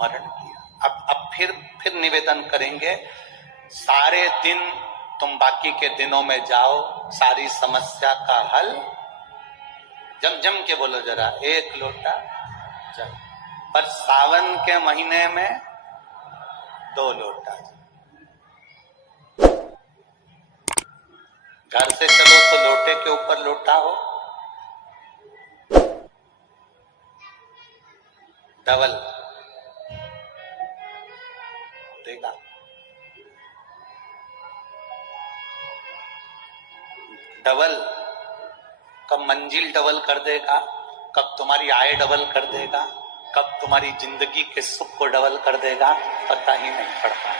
स्मरण किया। अब फिर निवेदन करेंगे, सारे दिन तुम बाकी के दिनों में जाओ, सारी समस्या का हल जम के बोलो जरा, 1 लोटा जल। पर सावन के महीने में 2 लोटा। घर से चलो तो लोटे के ऊपर लोटा हो, डबल देगा। डबल कब मंजिल डबल कर देगा, कब तुम्हारी आय डबल कर देगा, कब तुम्हारी जिंदगी के सुख को डबल कर देगा, पता ही नहीं पड़ता,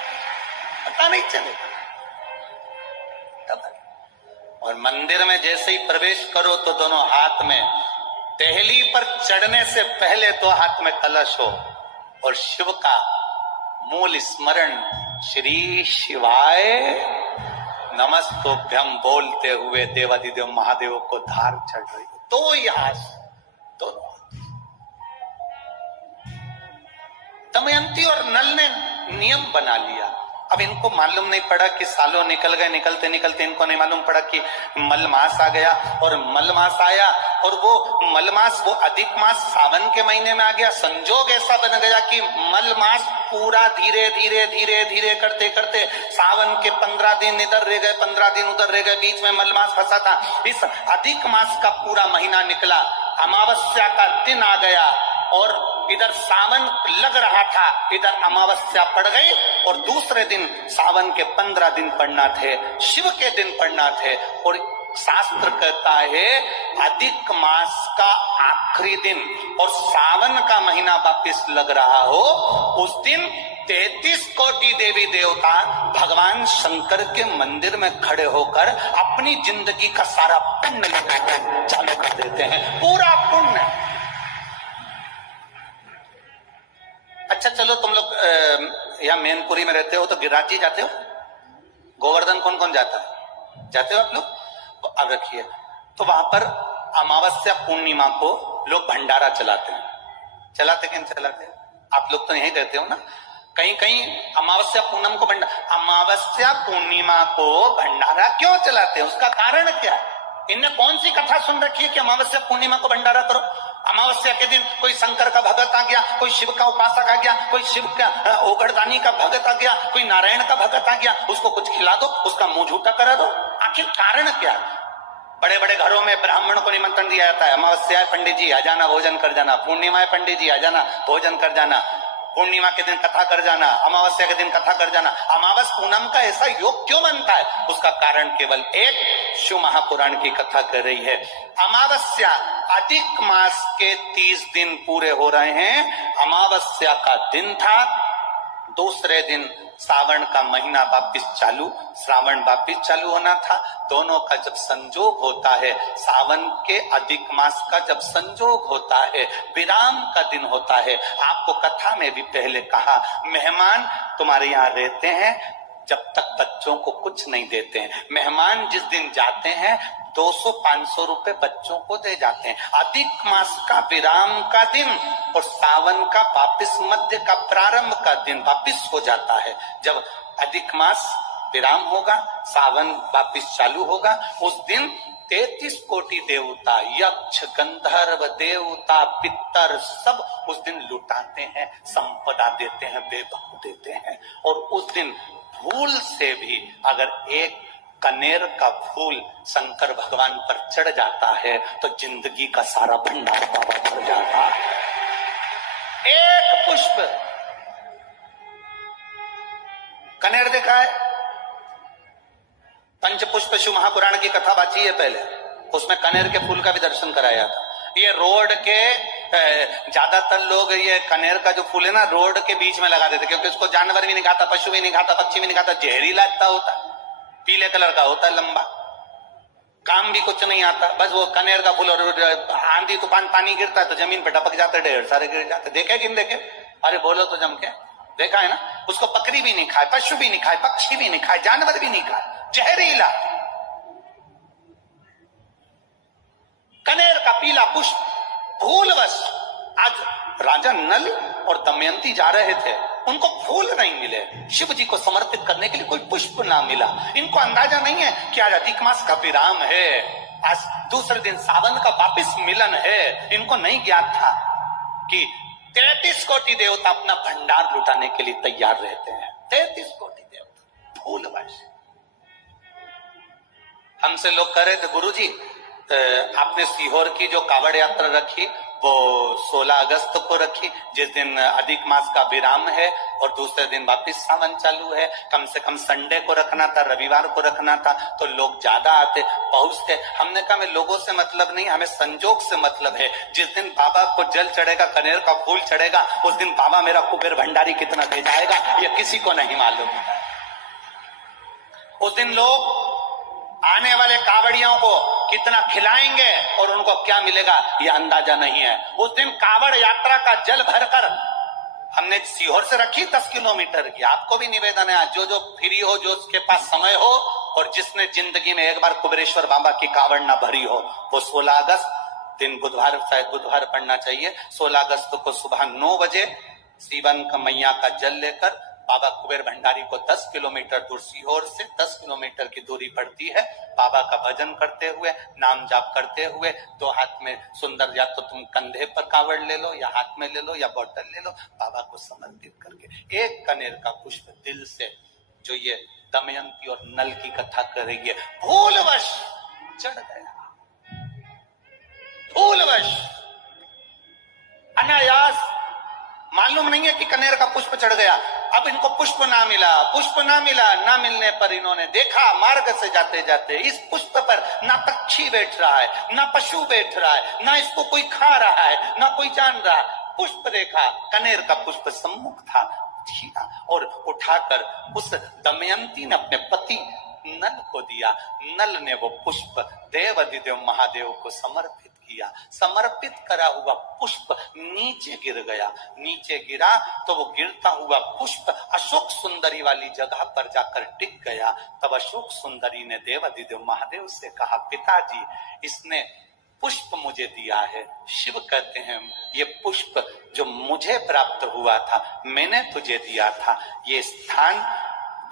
पता नहीं चलेगा। डबल। और मंदिर में जैसे ही प्रवेश करो तो दोनों हाथ में, टहली पर चढ़ने से पहले तो हाथ में कलश हो और शिव का मूल स्मरण, श्री शिवाय नमस्तोभ्यम बोलते हुए देवादिदेव महादेव को धार चढ़ रही हो, तो यहां दोनों। दमयंती और नल ने नियम बना लिया। अब इनको मालूम नहीं पड़ा कि सालों निकल गए, निकलते निकलते इनको नहीं मालूम पड़ा कि मलमास आ गया। और मलमास आया और वो मलमास, वो अधिक मास सावन के महीने में आ गया। संजोग ऐसा बन गया कि मलमास पूरा धीरे धीरे धीरे धीरे करते करते सावन के 15 दिन इधर रह गए, 15 दिन उधर रह गए, बीच में मलमास फंसा था। इस अधिक मास का पूरा महीना निकला, अमावस्या का दिन आ गया और इधर सावन लग रहा था, इधर अमावस्या पड़ गई और दूसरे दिन सावन के 15 दिन पड़ना थे, शिव के दिन पड़ना थे। और शास्त्र कहता है अधिक मास का आखिरी दिन और सावन का महीना वापिस लग रहा हो, उस दिन 33 कोटि देवी देवता भगवान शंकर के मंदिर में खड़े होकर अपनी जिंदगी का सारा पुण्य लगाकर चालू कर देते हैं, पूरा पुण्य। अच्छा चलो, तुम लोग यहाँ मैनपुरी में रहते हो तो गिरिराज जी जाते हो? गोवर्धन कौन कौन जाता है? जाते हो आप लोग? तो अब रखिए, तो वहां पर अमावस्या पूर्णिमा को लोग भंडारा चलाते हैं। चलाते कि नहीं चलाते? आप लोग तो यहीं रहते हो ना। कहीं कहीं अमावस्या पूनम को अमावस्या पूर्णिमा को भंडारा क्यों चलाते हैं? उसका कारण क्या है? इनने कौन सी कथा सुन रखी है कि अमावस्या पूर्णिमा को भंडारा करो? अमावस्या के दिन कोई शंकर का भगत आ गया, कोई शिव का उपासक आ गया, कोई शिव का ओगड़दानी का भगत आ गया, कोई नारायण का भगत आ गया, उसको कुछ खिला दो, उसका मुंह झूठा करा दो। आखिर कारण क्या है? बड़े बड़े घरों में ब्राह्मण को निमंत्रण दिया जाता है, अमावस्या है पंडित जी आ जाना, भोजन कर जाना। पूर्णिमा है पंडित जी आ जाना, भोजन कर जाना। पूर्णिमा के दिन कथा कर जाना, अमावस्या के दिन कथा कर जाना। अमावस पूनम का ऐसा योग क्यों बनता है? उसका कारण केवल एक, शिव महापुराण की कथा कर रही है। अमावस्या अधिक मास के 30 दिन पूरे हो रहे हैं। अमावस्या का दिन था, दूसरे दिन सावन का महीना वापिस चालू, श्रावण वापिस चालू होना था। दोनों का जब संजोग होता है, सावन के अधिक मास का जब संजोग होता है, विराम का दिन होता है। आपको कथा में भी पहले कहा, मेहमान तुम्हारे यहाँ रहते हैं जब तक बच्चों को कुछ नहीं देते हैं। मेहमान जिस दिन जाते हैं 200-500 रुपए बच्चों को दे जाते हैं। अधिक मास का विराम का दिन और सावन का वापिस मध्य का प्रारंभ का दिन वापिस हो जाता है। जब अधिक मास विराम होगा, सावन वापिस चालू होगा, उस दिन 33 कोटि देवता, यक्ष, गंधर्व, देवता, पितर सब उस दिन लुटाते हैं, संपदा देते हैं, वैभव देते हैं। और उस दिन भूल से भी अगर एक कनेर का फूल शंकर भगवान पर चढ़ जाता है तो जिंदगी का सारा भंडार भर जाता है। एक पुष्प, कनेर देखा है? पंचपुष्प शिव महापुराण की कथा बाची है पहले, उसमें कनेर के फूल का भी दर्शन कराया था। ये रोड के ज्यादातर लोग ये कनेर का जो फूल है ना, रोड के बीच में लगा देते, क्योंकि उसको जानवर भी नहीं खाता, पशु भी नहीं खाता, पक्षी भी नहीं खाता, जहरीला इतना होता है, पीले कलर का होता है, लंबा, काम भी कुछ नहीं आता। बस वो कनेर का फूल, और आंधी तूफान पानी गिरता है तो जमीन पे टपक जाते, ढेर सारे गिर जाते। देखे कि नहीं देखे? अरे बोलो तो जम के, देखा है ना? उसको बकरी भी नहीं खाए, पशु भी नहीं खाए, पक्षी भी नहीं खाए, जानवर भी नहीं खाए, जहरीला कनेर का पीला पुष्प। भूलवश आज राजा नल और दमयंती जा रहे थे, उनको फूल नहीं मिले, शिव जी को समर्पित करने के लिए कोई पुष्प ना मिला। इनको अंदाजा नहीं है कि आज अधिक मास का विराम है, आज दूसरे दिन सावन का वापिस मिलन है। इनको नहीं ज्ञात था कि 33 कोटि देवता अपना भंडार लुटाने के लिए तैयार रहते हैं। 33 कोटि देवता फूलवश। हमसे लोग कह रहे थे, गुरुजी आपने सीहोर की जो कावड़ यात्रा रखी वो 16 अगस्त को रखी, जिस दिन अधिक मास का विराम है और दूसरे दिन वापिस सावन चालू है। कम से कम संडे को रखना था, रविवार को रखना था, तो लोग ज्यादा आते पहुंचते। हमने कहा हमें लोगों से मतलब नहीं, हमें संजोग से मतलब है। जिस दिन बाबा को जल चढ़ेगा, कनेर का फूल चढ़ेगा, उस दिन बाबा मेरा कुबेर भंडारी कितना दे जाएगा ये किसी को नहीं मालूम। उस दिन लोग आने वाले कावड़ियों को कितना खिलाएंगे और उनको क्या मिलेगा ये अंदाजा नहीं है। उस दिन कावड़ यात्रा का जल भरकर हमने सीहोर से रखी 10 किलोमीटर की। आपको भी निवेदन है, जो फ्री हो, जो उसके पास समय हो और जिसने जिंदगी में एक बार कुबेरेश्वर बाबा की कावड़ ना भरी हो, वो 16 अगस्त दिन बुधवार, शायद बुधवार पड़ना चाहिए, 16 अगस्त को सुबह 9 बजे सीवन का मैया का जल लेकर बाबा कुबेर भंडारी को 10 किलोमीटर दूर, सीहोर से 10 किलोमीटर की दूरी पड़ती है, बाबा का भजन करते हुए, नाम जाप करते हुए, 2 हाथ में सुंदर, या तो तुम कंधे पर कावड़ ले लो या हाथ में ले लो या बोतल ले लो, बाबा को समर्पित करके एक कनेर का पुष्प दिल से, जो ये दमयंती और नल की कथा कर रही है, भूलवश चढ़ गया, भूलवश अनायास, मालूम नहीं है कि कनेर का पुष्प चढ़ गया। अब इनको पुष्प ना मिला, पुष्प ना मिला, ना मिलने पर इन्होंने देखा मार्ग से जाते जाते इस पुष्प पर ना पक्षी बैठ रहा है, ना पशु बैठ रहा है, ना इसको कोई खा रहा है, ना कोई जान रहा है। पुष्प देखा, कनेर का पुष्प सम्मुख था, छीना और उठाकर उस दमयंती ने अपने पति नल को दिया। नल ने वो पुष्प देवाधिदेव महादेव को समर्पित किया। समर्पित करा हुआ पुष्प नीचे गिर गया, नीचे गिरा तो वो गिरता हुआ पुष्प अशोक सुंदरी वाली जगह पर जाकर टिक गया। तब अशोक सुंदरी ने देवाधिदेव महादेव से कहा, पिताजी इसने पुष्प मुझे दिया है। शिव कहते हैं ये पुष्प जो मुझे प्राप्त हुआ था मैंने तुझे दिया था। ये स्थान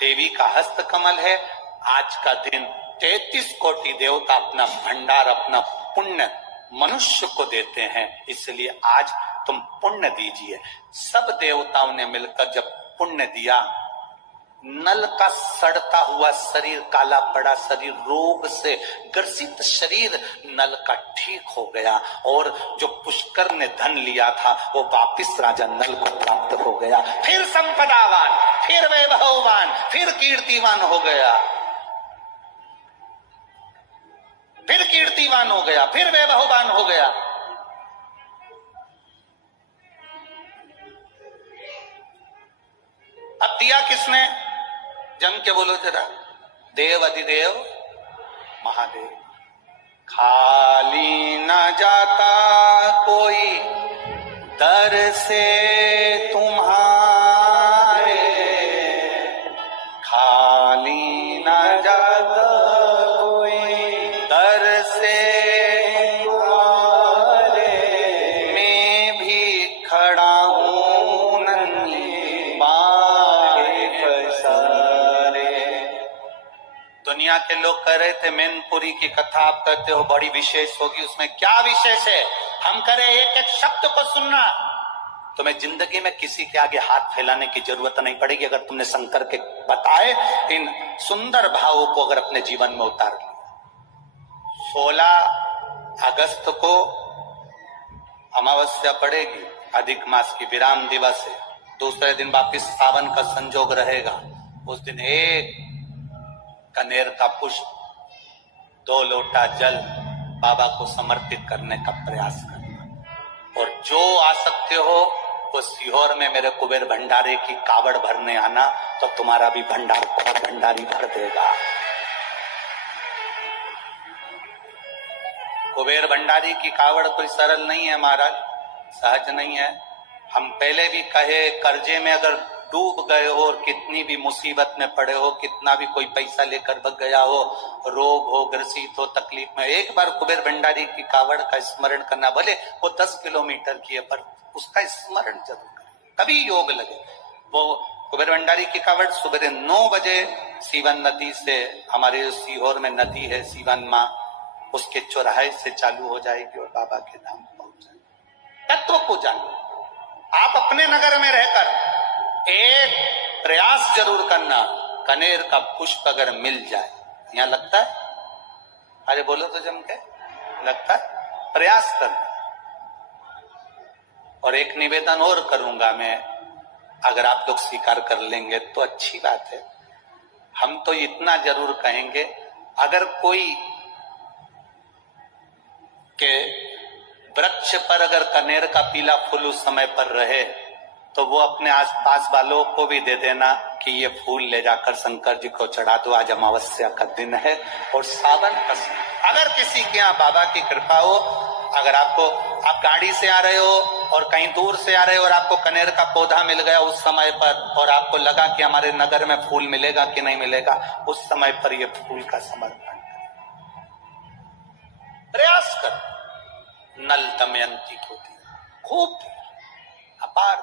देवी का हस्त कमल है। आज का दिन 33 कोटि देवता अपना भंडार, अपना पुण्य मनुष्य को देते हैं, इसलिए आज तुम पुण्य दीजिए। सब देवताओं ने मिलकर जब पुण्य दिया, नल का सड़ता हुआ शरीर, काला पड़ा शरीर, रोग से ग्रसित शरीर नल का ठीक हो गया और जो पुष्कर ने धन लिया था वो वापिस राजा नल को प्राप्त हो गया। फिर संपदावान, फिर वैभववान, फिर कीर्तिवान हो गया, फिर कीर्तिवान हो गया, फिर वैभववान हो गया। अब दिया किसने? जम के बोलो जरा, देव अधिदेव महादेव। खाली न जाता कोई दर से तुम्हारे, खाली न जाता कोई दर से तुम्हारे, मैं भी खड़ा हूं नन्ही बाहें पसारे। दुनिया के लोग कह रहे थे मैनपुरी की कथा आप कहते हो बड़ी विशेष होगी, उसमें क्या विशेष है? हम कह रहे एक एक शब्द को सुनना, तुम्हें जिंदगी में किसी के आगे हाथ फैलाने की जरूरत नहीं पड़ेगी अगर तुमने शंकर के बताए इन सुंदर भावों को अगर अपने जीवन में उतार लिया। 16 अगस्त को अमावस्या पड़ेगी, अधिक मास की विराम दिवस है, दूसरे दिन वापिस सावन का संजोग रहेगा। उस दिन एक कनेर का पुष्प, 2 लोटा जल बाबा को समर्पित करने का प्रयास करना। और जो आ सकते हो वो सीहोर में मेरे कुबेर भंडारे की कावड़ भरने आना, तो तुम्हारा भी भंडार बहुत भंडारी भर देगा। कुबेर भंडारी की कावड़ कोई सरल नहीं है महाराज, सहज नहीं है। हम पहले भी कहे, कर्जे में अगर डूब गए हो और कितनी भी मुसीबत में पड़े हो, कितना भी कोई पैसा लेकर भग गया हो, रोग हो, ग्रसित हो, तकलीफ में, एक बार कुबेर भंडारी की कावड़ का स्मरण करना। भले वो 10 किलोमीटर की है पर उसका स्मरण जरूर करें। कभी योग लगे। वो कुबेर भंडारी की कावड़ सुबह 9 बजे सीवन नदी से, हमारे सीहोर में नदी है सीवन माँ, उसके चौराहे से चालू हो जाएगी और बाबा के धाम पहुंच जाएगी। तत्व को जानो। आप अपने नगर में रहकर एक प्रयास जरूर करना, कनेर का पुष्प अगर मिल जाए, यहां लगता है, अरे बोलो तो जम के लगता है, प्रयास करना। और एक निवेदन और करूंगा मैं, अगर आप लोग स्वीकार कर लेंगे तो अच्छी बात है। हम तो इतना जरूर कहेंगे, अगर कोई के वृक्ष पर अगर कनेर का पीला फूल उस समय पर रहे तो वो अपने आसपास वालों को भी दे देना कि ये फूल ले जाकर शंकर जी को चढ़ा दो, आज अमावस्या का दिन है और सावन का। अगर किसी के यहाँ बाबा की कृपा हो, अगर आप गाड़ी से आ रहे हो और कहीं दूर से आ रहे हो और आपको कनेर का पौधा मिल गया उस समय पर, और आपको लगा कि हमारे नगर में फूल मिलेगा कि नहीं मिलेगा, उस समय पर ये फूल का समर्पण प्रयास कर। नल दमयंती को दिया, खूब अपार,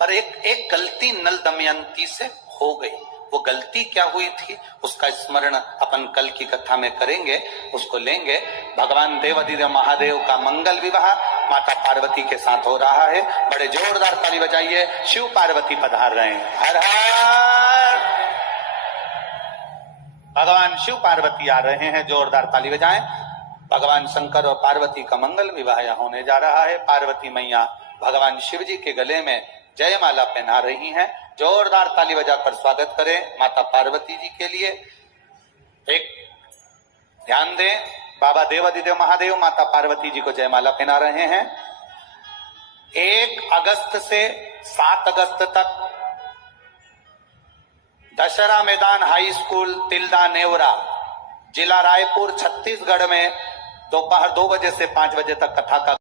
पर एक गलती नल दमयंती से हो गई। वो गलती क्या हुई थी उसका स्मरण अपन कल की कथा में करेंगे, उसको लेंगे। भगवान देवाधिदेव महादेव का मंगल विवाह माता पार्वती के साथ हो रहा है। बड़े जोरदार ताली बजाइए, शिव पार्वती पधार रहे हैं। हर हर, भगवान शिव पार्वती आ रहे हैं, जोरदार ताली बजाएं। भगवान शंकर और पार्वती का मंगल विवाह यहाँ होने जा रहा है। पार्वती मैया भगवान शिव जी के गले में जयमाला पहना रही हैं। जोरदार ताली बजाकर स्वागत करें माता पार्वती जी के लिए। एक ध्यान दें, बाबा देवाधिदेव महादेव माता पार्वती जी को जयमाला पहना रहे हैं। 1 अगस्त से 7 अगस्त तक दशहरा मैदान हाई स्कूल तिल्दा नेवरा, जिला रायपुर, छत्तीसगढ़ में दोपहर 2 बजे से 5 बजे तक कथा का